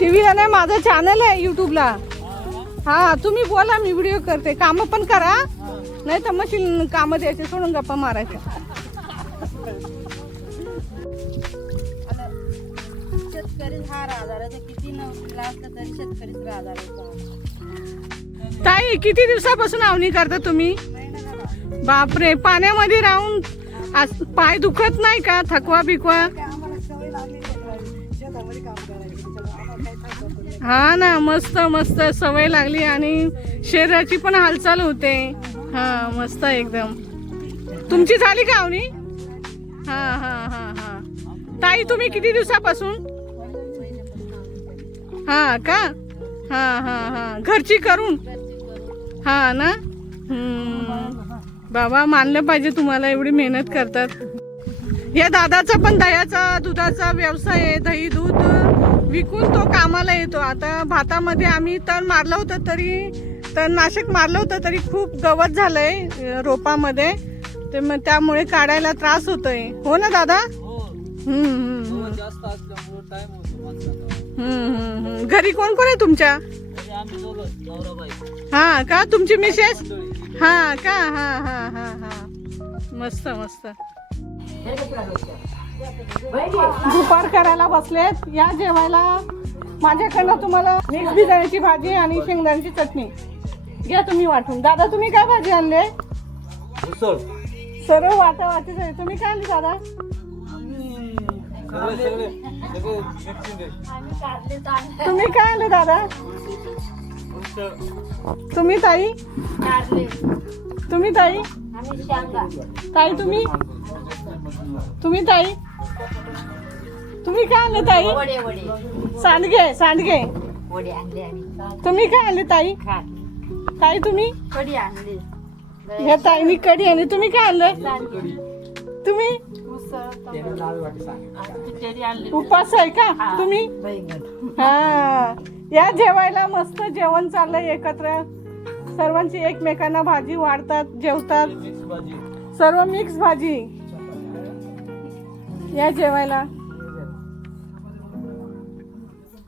टीव्हीला नाही, माझं चॅनल आहे युट्यूबला. हा तुम्ही बोला, मी व्हिडिओ करते. काम पण करा, नाही तर मशीन काम द्यायचे सोडून गप्पा मारायच्या. शेतकरी हा राजाचा किती नोकरीला असलं तरी शेतकरीच राजाचा. ताई किती दिवसापासून आवनी करता तुम्ही? बापरे, पाण्यामध्ये राहून पाय दुखत नाही का? थकवा बिकवा? हा ना, मस्त मस्त सवय लागली आणि शरीराची पण हालचाल होते. हा मस्त एकदम. तुमची झाली का आवनी? हा हा हा हा. ताई तुम्ही किती दिवसापासून? हा का? हा हा हा. घरची करून? हा ना. बाबा मानलं पाहिजे तुम्हाला, एवढी मेहनत करतात. या दादाचा पण दह्याचा दुधाचा व्यवसाय आहे. दही दूध विकून तो कामाला येतो. आता भातामध्ये आम्ही तण मारलं होतं, तरी तणनाशक मारलं होतं तरी खूप गवत झालंय रोपामध्ये, ते मग त्यामुळे काढायला त्रास होतोय. हो ना दादा? घरी कोण कोण आहे तुमच्या? हा का, तुमची मिसेस? हा का? हा हा हा हा. मस्त मस्त. दुपार करायला बसलेत. या जेवायला. माझ्याकडनं तुम्हाला मिक्स भिजण्याची भाजी आणि शेंगदाण्याची चटणी घ्या तुम्ही वाटून. दादा तुम्ही काय भाजी आणले? सर्व वाटा वाटीच आहे. तुम्ही काय आणले दादा? तुम्ही काय आणले दादा? तुम्ही ताई? तुम्ही ताई? ताई तुम्ही? तुम्ही ताई? तुम्ही काय आणले ताई? सांडगे सांडगे. तुम्ही काय आणले ताई? ताई तुम्ही? कढी आणली. ह्या ताईनी कढी आणली. तुम्ही काय आणलं? तुम्ही? उपास आहे का तुम्ही? हा. या जेवायला मस्त जेवण चाललंय एकत्र. सर्वांची एकमेकांना भाजी वाढतात, जेवतात. सर्व मिक्स भाजी. या जेवायला.